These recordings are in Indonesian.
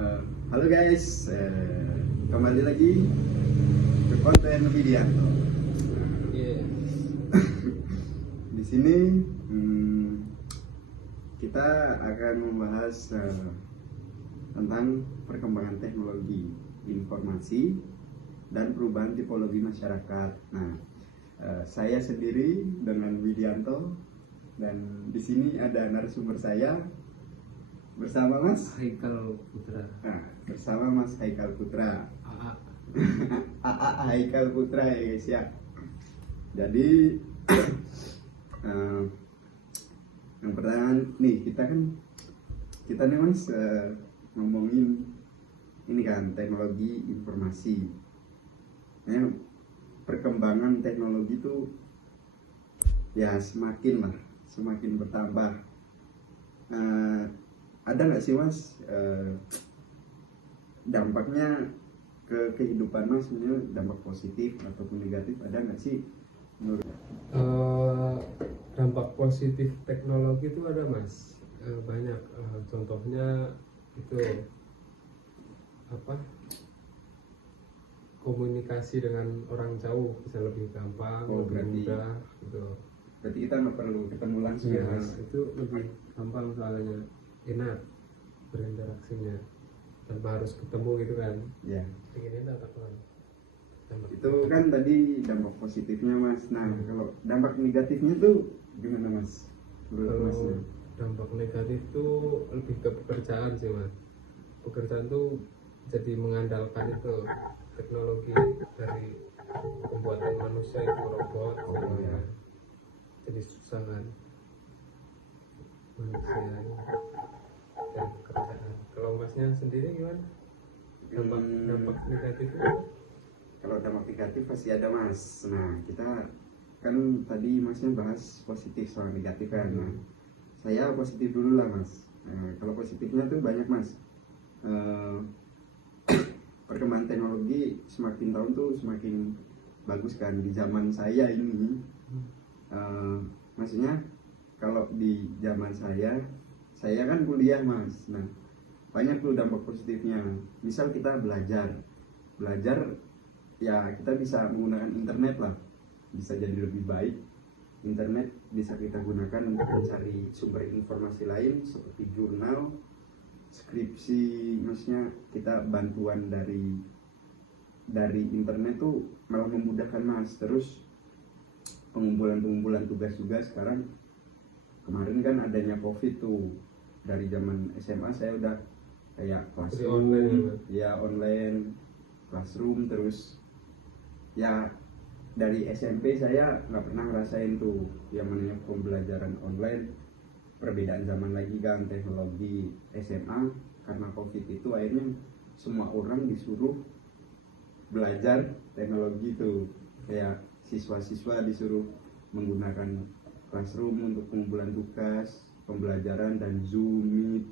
Halo guys, kembali lagi ke konten Widianto. Iya. Di sini kita akan membahas tentang perkembangan teknologi informasi dan perubahan tipologi masyarakat. Nah, saya sendiri dengan Widianto, dan di sini ada narasumber saya bersama Mas Haikal Putra. bersama Mas Haikal Putra. AA. AA Haikal Putra ya guys ya. Jadi yang pertama nih, kita nih Mas ngomongin ini kan teknologi informasi. Ya, perkembangan teknologi itu ya semakin bertambah. Ada nggak sih Mas dampaknya ke kehidupan Mas, sebenarnya dampak positif ataupun negatif, ada nggak sih menurut? Dampak positif teknologi itu ada Mas. Banyak. Contohnya itu komunikasi dengan orang jauh bisa lebih gampang, lebih mudah gitu. Berarti kita nggak perlu ketemu langsung ya Mas? Itu lebih gampang, soalnya enak berinteraksinya tanpa harus ketemu gitu kan. Ya. Ini Itu kan tadi dampak positifnya Mas. Nah, kalau dampak negatifnya tuh gimana Mas? Menurut Mas? Dampak negatif tuh lebih ke pekerjaan sih Mas. Pekerjaan tuh jadi mengandalkan itu teknologi dari pembuatan manusia, itu robot semuanya. Jadi susah kan manusia dan pekerjaan. Kalau Masnya sendiri gimana? Dampak negatifnya? Kalau dampak negatif pasti ada Mas. Nah, kita kan tadi Masnya bahas positif soal negatif kan. Nah, saya positif dulu lah Mas. Kalau positifnya tuh banyak Mas. Perkembangan teknologi semakin tahun tuh semakin bagus kan di zaman saya ini. Maksudnya kalau di zaman saya kan kuliah Mas. Nah, banyak tuh dampak positifnya. Misal kita belajar ya, kita bisa menggunakan internet lah, bisa jadi lebih baik. Internet bisa kita gunakan untuk mencari sumber informasi lain seperti jurnal, skripsi. Maksudnya kita bantuan dari internet tuh malah memudahkan Mas. Terus pengumpulan tugas juga sekarang, kemarin kan adanya COVID tuh, dari zaman SMA saya udah kayak classroom, online classroom. Terus ya dari SMP saya nggak pernah ngerasain tuh yang namanya pembelajaran online. Perbedaan zaman lagi kan, teknologi. SMA karena COVID itu akhirnya semua orang disuruh belajar teknologi tuh, kayak siswa-siswa disuruh menggunakan classroom untuk pengumpulan tugas, pembelajaran, dan Zoom, Meet,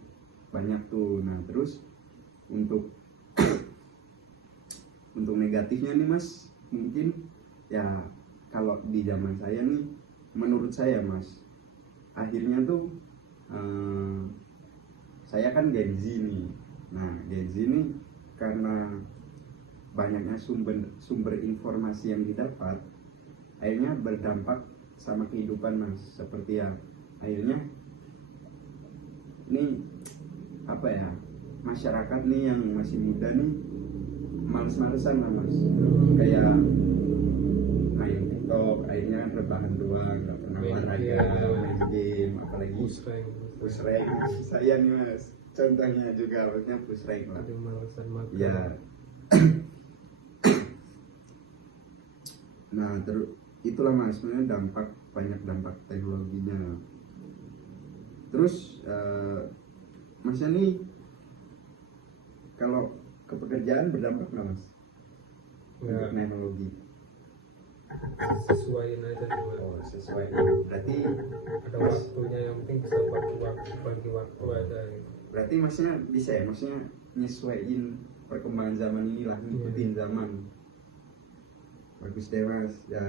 banyak tuh. Nah, terus untuk negatifnya nih Mas, mungkin ya kalau di zaman saya nih, menurut saya Mas, akhirnya tuh saya kan Gen Z nih. Nah, Gen Z nih karena banyaknya sumber informasi yang didapat, akhirnya berdampak sama kehidupan Mas. Seperti ya, akhirnya nih masyarakat nih yang masih muda nih males-malesan lah Mas, kayak main TikTok, akhirnya rebahan doang, nggak pernah olahraga, main game, apalagi push rank. Saya nih Mas, contohnya juga, maksudnya push rank lah ya. Nah, terus itulah Mas, sebenarnya banyak dampak teknologinya. Terus Masnya nih kalau ke pekerjaan berdampak nggak Mas? Untuk teknologi? Sesuaiin aja cuma. Sesuai. Berarti ada waktunya, yang penting bisa bagi waktu aja gitu. Berarti Masnya bisa ya, maksudnya nyesuaiin perkembangan zaman inilah, ngikutin zaman. Bagus deh Mas ya.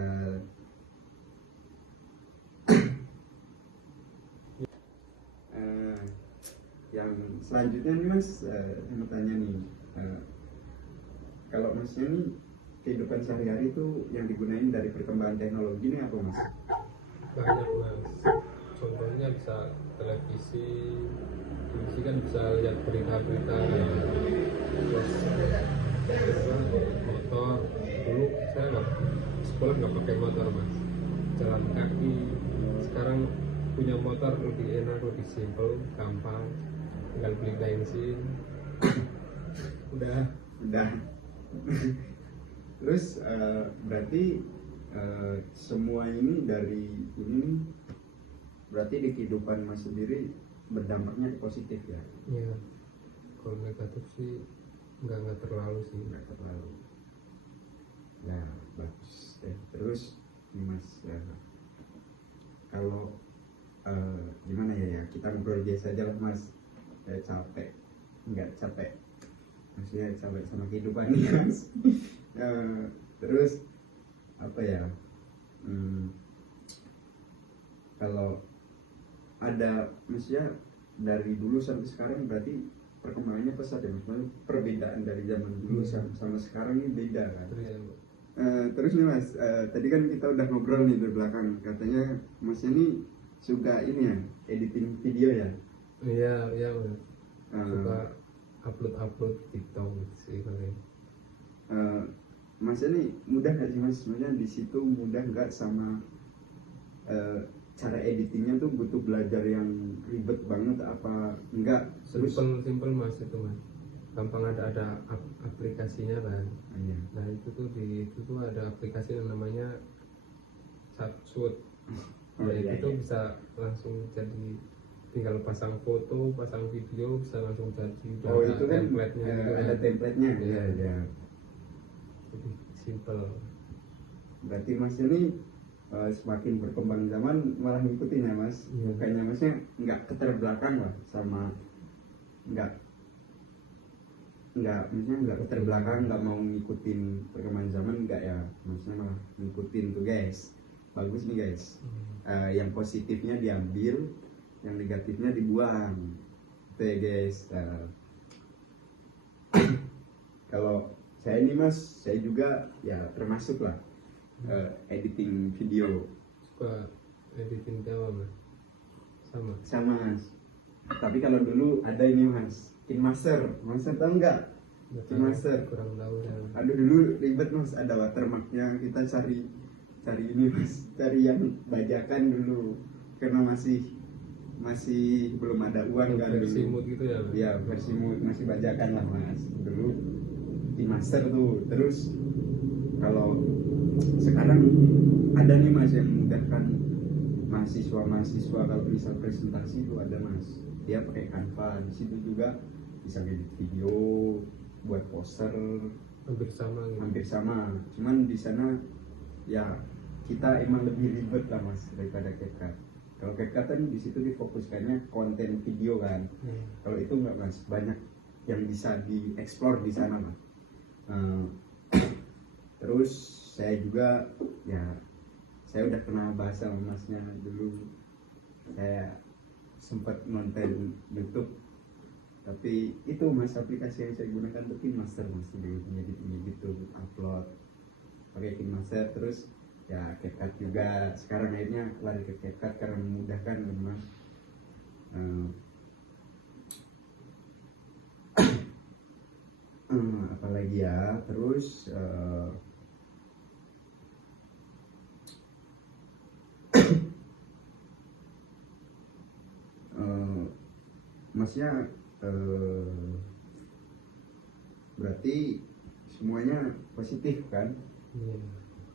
yang selanjutnya nih mas, saya mau tanya nih, kalau masnya nih kehidupan sehari-hari itu yang digunain dari perkembangan teknologi ini apa mas? Banyak mas, contohnya bisa televisi kan bisa lihat berita-berita ya. Terus kedua motor, dulu saya nggak sekolah nggak pakai motor mas, jalan kaki. Sekarang punya motor lebih enak, lebih simpel, gampang, tinggal beli bensin udah. Udah. Terus berarti semua ini dari ini berarti di kehidupan mas sendiri berdampaknya positif ya? Ya kalau negatif sih nggak terlalu sih. Nggak terlalu. Ya bagus. Terus nih mas, kalau gimana ya, kita ngobrol biasa aja lah mas. Saya capek, nggak capek, maksudnya capek sama kehidupan ini mas. Terus apa ya, kalau ada maksudnya dari dulu sampai sekarang berarti perkembangannya pesat ya, maksudnya perbedaan dari zaman dulu sama sekarang ini beda kan. Terus nih mas, tadi kan kita udah ngobrol nih di belakang, katanya masnya nih suka ini ya, editing video ya? Iya mas, suka upload TikTok sih paling. Masnya nih mudah nggak sih mas, maksudnya di situ mudah nggak sama cara editingnya tuh butuh belajar yang ribet banget apa enggak? Terus Simple mas, itu mas gampang, ada aplikasinya kan. iya. Nah itu tuh ada aplikasi yang namanya Subshoot. Iya, Itu iya. bisa langsung jadi, tinggal pasang foto, pasang video, bisa langsung jadi. Oh itu kan template-nya gitu ada kan. template-nya. Iya ya. Jadi simple. Berarti mas ini semakin berkembang zaman malah ngikutin ya mas. Kayaknya masnya nggak keterbelakang lah sama, maksudnya nggak keterbelakang, nggak mau ngikutin perkembangan zaman, nggak ya, maksudnya malah ngikutin tuh guys. Bagus nih guys. Yang positifnya diambil, yang negatifnya dibuang. Itu ya guys. Kalau saya ini mas, saya juga ya termasuk lah editing video. Suka editing Jawa mas? Sama mas. Tapi kalau dulu ada ini mas, KineMaster tahu nggak? KineMaster Kurang tahu ya. Aduh dulu ribet mas, ada watermarknya, kita cari ini mas, cari yang bajakan dulu karena masih belum ada uang kan versi dulu. mood gitu ya mas? Ya versi mood, masih bajakan lah mas dulu KineMaster tuh. Terus kalau sekarang ada nih mas yang memudahkan mahasiswa kalau bisa presentasi itu ada mas, dia pakai Canva, di situ juga bisa edit video, buat poster, Hampir sama gitu. hampir sama, cuman di sana ya kita emang lebih ribet lah mas daripada CapCut. Kalau CapCut kan di situ difokuskannya konten video kan. Kalau itu enggak mas, banyak yang bisa dieksplor di sana mas. Terus saya juga ya, saya udah kenal bahasa masnya dulu, saya sempat nonton YouTube, tapi itu mas aplikasi yang saya gunakan tuh KineMaster mas, gitu upload pakai KineMaster. Terus ya CapCut juga, sekarang akhirnya lari ke CapCut karena memudahkan memang. Apalagi ya, terus masnya berarti semuanya positif kan? Iya.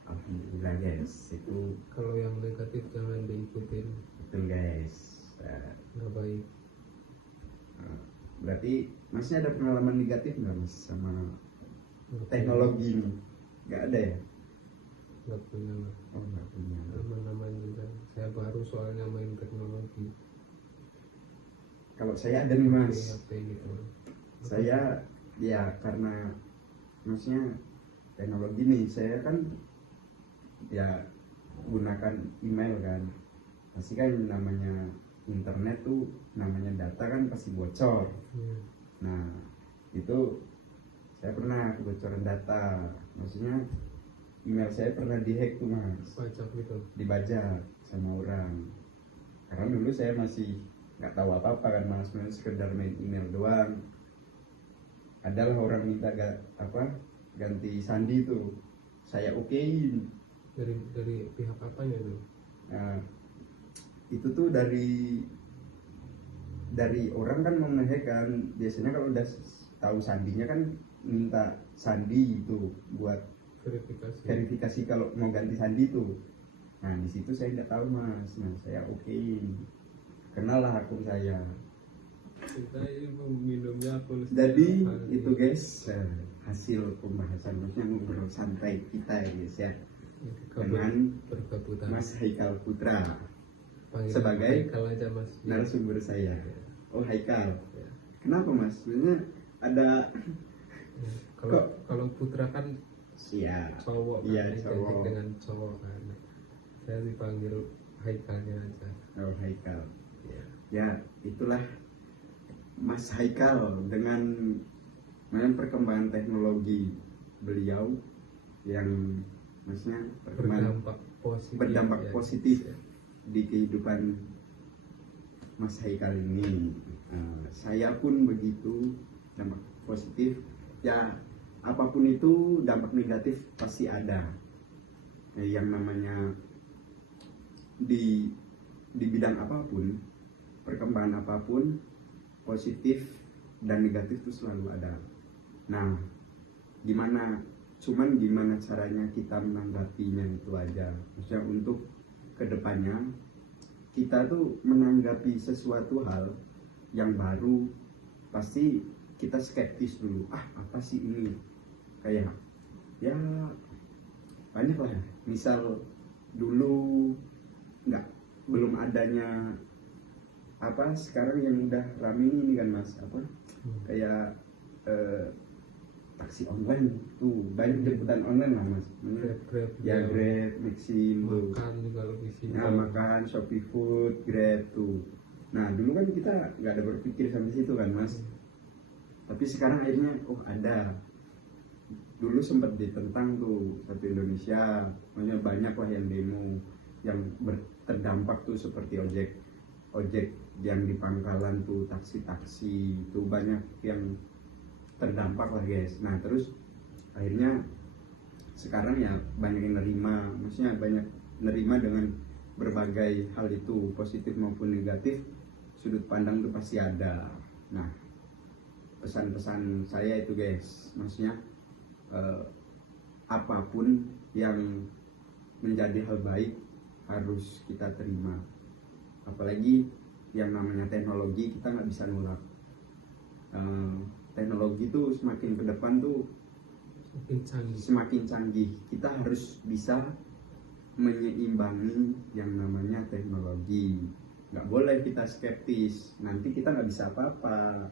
Alhamdulillah guys, itu Kalau yang negatif jangan diikutin, betul guys. nggak baik. Berarti masnya ada pengalaman negatif nggak mas sama teknologi ini? Nggak ada ya? Nggak punya mas. Oh nggak punya. Aman-aman juga. Saya baru soalnya main teknologi. Kalau saya ada nih mas, HP gitu. saya ya karena maksudnya teknologi nih, saya kan ya gunakan email kan, pasti kan namanya internet tuh namanya data kan pasti bocor. Nah itu saya pernah kebocoran data, maksudnya email saya pernah dihack tuh mas, Pajak gitu. dibajak sama orang. Karena dulu saya masih nggak tahu apa-apa kan mas, cuma sekedar main email doang. Adalah orang minta ganti sandi tuh, saya okein. Dari pihak apanya tuh? Nah, itu tuh dari orang kan mau ngehack kan, biasanya kalau udah tahu sandinya kan minta sandi itu buat verifikasi kalau mau ganti sandi tuh. Nah di situ saya nggak tahu mas, nah saya okein, kenal lah akun saya. Kita ini minumnya aku. Jadi itu guys, hasil pembahasan, maksudnya ngobrol santai kita ya guys ya, dengan Mas Haikal Putra sebagai Haikal aja mas, narasumber saya. Oh Haikal, kenapa mas? Sebenarnya ada kalau Putra kan iya cowok kan, iya cowok dengan cowok kan, saya dipanggil Haikalnya aja. Oh Haikal ya, itulah Mas Haikal dengan perkembangan teknologi beliau yang maksudnya berdampak positif ya, di kehidupan Mas Haikal ini. Saya pun begitu, dampak positif ya, apapun itu dampak negatif pasti ada. Yang namanya di bidang apapun, perkembangan apapun, positif dan negatif itu selalu ada. Nah gimana caranya kita menanggapinya itu aja. Maksudnya untuk kedepannya kita tuh menanggapi sesuatu hal yang baru pasti kita skeptis dulu, apa sih ini, kayak ya banyak lah. Misal dulu belum adanya sekarang yang udah rame ini kan mas, kayak taksi online tuh banyak, jemputan online lah mas, Grab, Maxim tuh, makan juga lebih simpel. Nah makan Shopee Food, Grab tuh. Nah dulu kan kita nggak ada berpikir sampai situ kan mas, tapi sekarang akhirnya ada. Dulu sempat ditentang tuh satu Indonesia, makanya banyak lah yang demo, yang terdampak tuh seperti ojek yang di pangkalan tuh, taksi tuh banyak yang terdampak lah guys. Nah terus akhirnya sekarang ya banyak yang nerima, maksudnya banyak nerima dengan berbagai hal itu, positif maupun negatif, sudut pandang itu pasti ada. Nah pesan-pesan saya itu guys, maksudnya apapun yang menjadi hal baik harus kita terima, apalagi yang namanya teknologi kita nggak bisa nolak. Teknologi tuh semakin ke depan tuh semakin canggih, kita harus bisa menyeimbangi yang namanya teknologi. Nggak boleh kita skeptis, nanti kita nggak bisa apa-apa,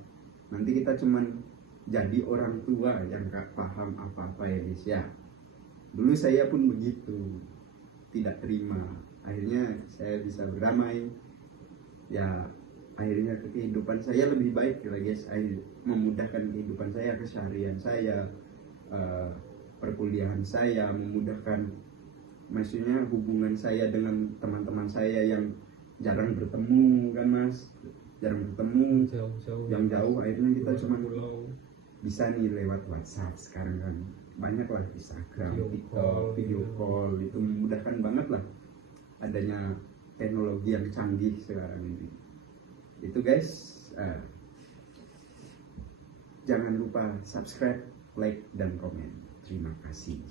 nanti kita cuman jadi orang tua yang nggak paham apa-apa ya guys ya. Dulu saya pun begitu, tidak terima, akhirnya saya bisa berdamai ya. Akhirnya kehidupan saya lebih baik ya guys, memudahkan kehidupan saya, keseharian saya, perkuliahan saya, memudahkan maksudnya hubungan saya dengan teman-teman saya yang jarang bertemu kan mas, yang jauh, akhirnya kita cuma bisa nih lewat WhatsApp sekarang kan, banyak lah Instagram, TikTok, video call, itu memudahkan banget lah adanya teknologi yang canggih sekarang ini. Itu guys, jangan lupa subscribe, like, dan komen. Terima kasih.